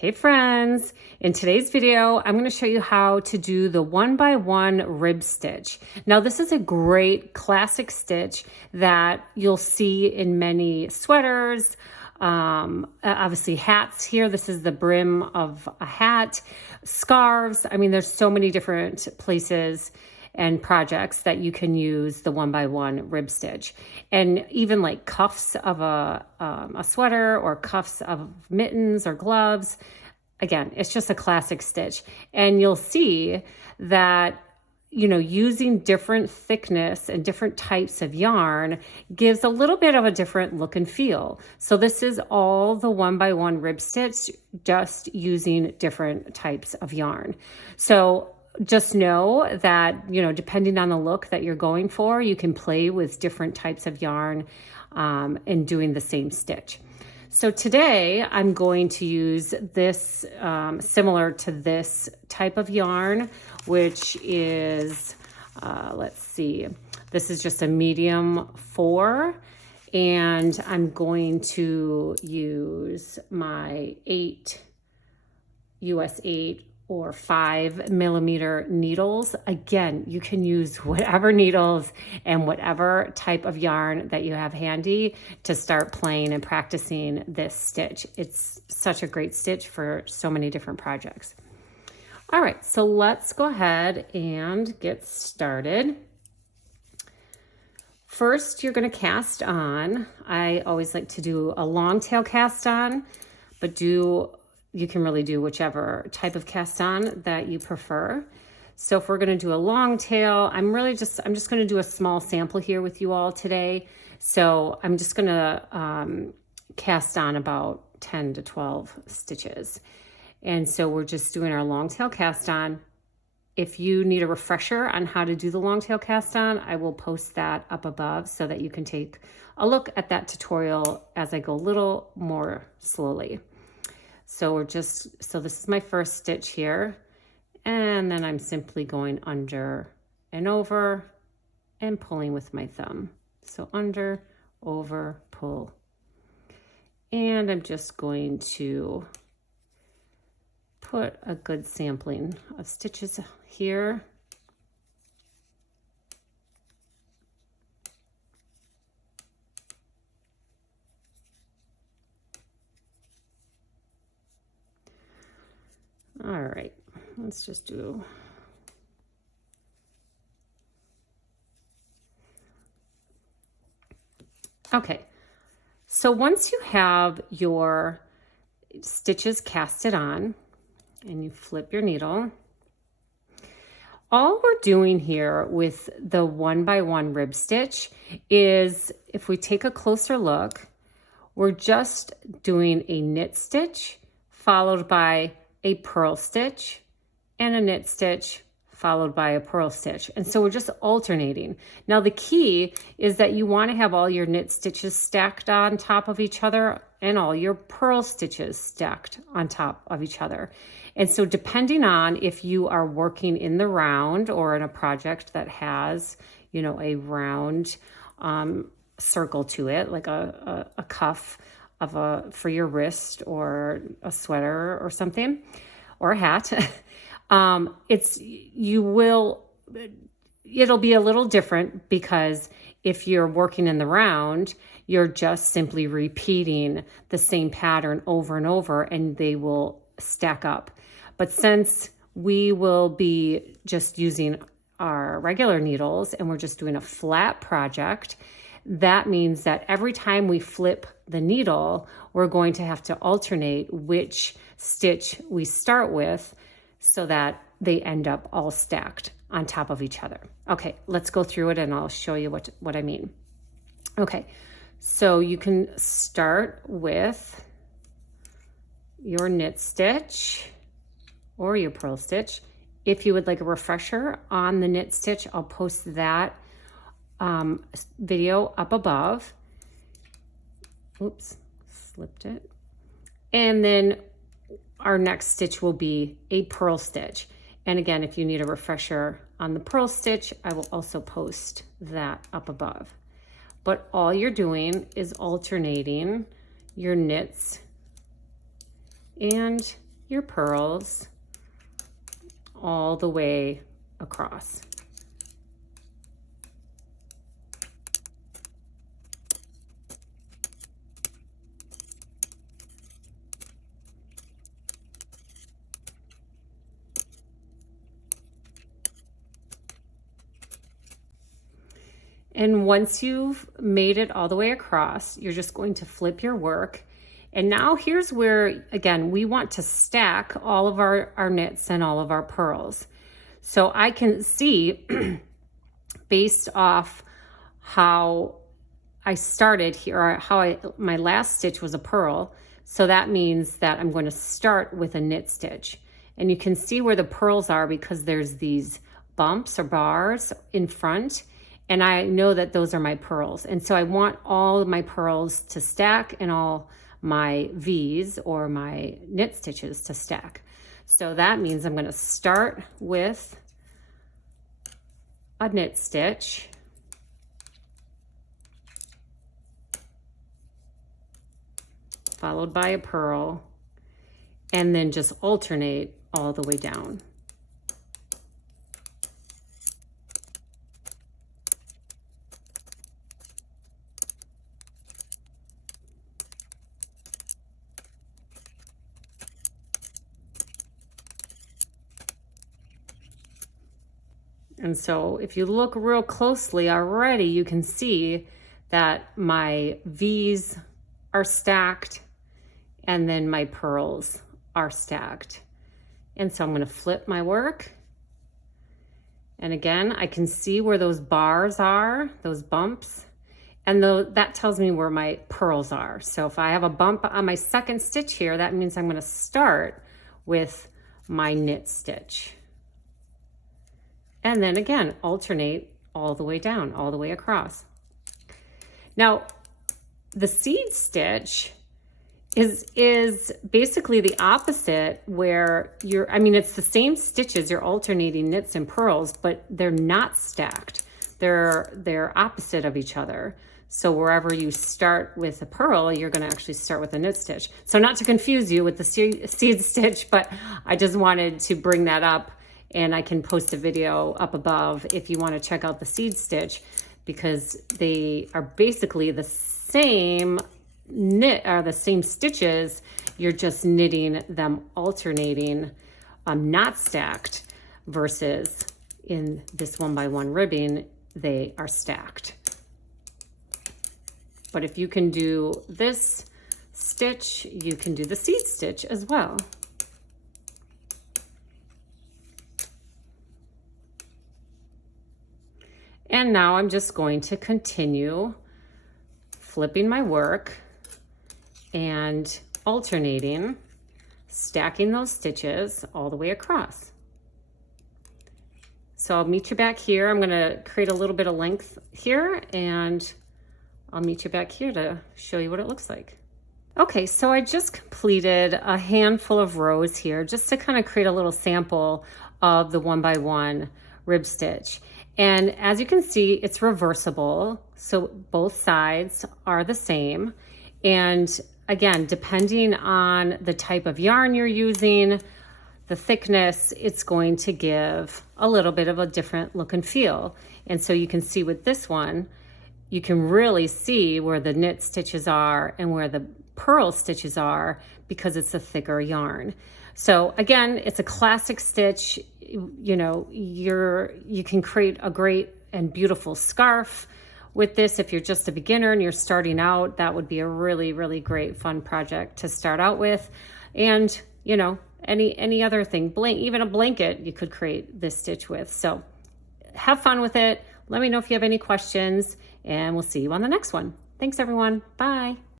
Hey friends, in today's video, I'm going to show you how to do the 1x1 rib stitch. Now this is a great classic stitch that you'll see in many sweaters, obviously hats here. This is the brim of a hat, scarves. I mean, there's so many different places and projects that you can use the 1x1 rib stitch, and even like cuffs of a sweater or cuffs of mittens or gloves. Again, it's just a classic stitch, and you'll see that using different thickness and different types of yarn gives a little bit of a different look and feel. So this is all the 1x1 rib stitch, just using different types of yarn. So just know that, depending on the look that you're going for, you can play with different types of yarn in doing the same stitch. So today I'm going to use this similar to this type of yarn, which is, let's see, this is just a medium 4, and I'm going to use my US 8 or 5mm needles. Again, you can use whatever needles and whatever type of yarn that you have handy to start playing and practicing this stitch. It's such a great stitch for so many different projects. All right, so let's go ahead and get started. First, you're gonna cast on. I always like to do a long tail cast on, but you can really do whichever type of cast on that you prefer. So if we're gonna do a long tail, I'm just gonna do a small sample here with you all today. So I'm just gonna cast on about 10 to 12 stitches. And so we're just doing our long tail cast on. If you need a refresher on how to do the long tail cast on, I will post that up above so that you can take a look at that tutorial as I go a little more slowly. So this is my first stitch here, and then I'm simply going under and over and pulling with my thumb. So under, over, pull. And I'm just going to put a good sampling of stitches here. All right, let's just do. Okay, so once you have your stitches casted on and you flip your needle, all we're doing here with the 1x1 rib stitch is, if we take a closer look, we're just doing a knit stitch followed by a purl stitch and a knit stitch followed by a purl stitch. And so we're just alternating. Now the key is that you want to have all your knit stitches stacked on top of each other and all your purl stitches stacked on top of each other. And so depending on if you are working in the round or in a project that has, a round circle to it, like a cuff for your wrist or a sweater or something, or a hat, it'll be a little different, because if you're working in the round, you're just simply repeating the same pattern over and over, and they will stack up. But since we will be just using our regular needles and we're just doing a flat project, that means that every time we flip the needle, we're going to have to alternate which stitch we start with so that they end up all stacked on top of each other. Okay, let's go through it and I'll show you what I mean. Okay, so you can start with your knit stitch or your purl stitch. If you would like a refresher on the knit stitch, I'll post that video up above. Oops, slipped it. And then our next stitch will be a purl stitch. And again, if you need a refresher on the purl stitch, I will also post that up above. But all you're doing is alternating your knits and your purls all the way across. And once you've made it all the way across, you're just going to flip your work. And now here's where, again, we want to stack all of our knits and all of our purls. So I can see based off how I started here, or how my last stitch was a purl. So that means that I'm going to start with a knit stitch. And you can see where the purls are because there's these bumps or bars in front. And I know that those are my purls. And so I want all of my purls to stack and all my V's or my knit stitches to stack. So that means I'm going to start with a knit stitch, followed by a purl, and then just alternate all the way down. And so if you look real closely already, you can see that my V's are stacked and then my purls are stacked. And so I'm going to flip my work. And again, I can see where those bars are, those bumps, and that tells me where my purls are. So if I have a bump on my second stitch here, that means I'm going to start with my knit stitch. And then again, alternate all the way down, all the way across. Now, the seed stitch is basically the opposite, where it's the same stitches, you're alternating knits and purls, but they're not stacked. They're opposite of each other. So wherever you start with a purl, you're going to actually start with a knit stitch. So not to confuse you with the seed stitch, but I just wanted to bring that up. And I can post a video up above if you want to check out the seed stitch, because they are basically the same knit, or the same stitches. You're just knitting them alternating, not stacked, versus in this 1x1 ribbing, they are stacked. But if you can do this stitch, you can do the seed stitch as well. And now I'm just going to continue flipping my work and alternating, stacking those stitches all the way across. So I'll meet you back here. I'm going to create a little bit of length here, and I'll meet you back here to show you what it looks like. Okay, so I just completed a handful of rows here just to kind of create a little sample of the 1x1 rib stitch. And as you can see, it's reversible, so both sides are the same. And again, depending on the type of yarn you're using, the thickness, it's going to give a little bit of a different look and feel. And so you can see with this one, you can really see where the knit stitches are and where the purl stitches are, because it's a thicker yarn. So again, it's a classic stitch. You know, you can create a great and beautiful scarf with this. If you're just a beginner and you're starting out, that would be a really, really great fun project to start out with. And you know, any other thing, even a blanket, you could create this stitch with. So have fun with it. Let me know if you have any questions, and we'll see you on the next one. Thanks everyone. Bye.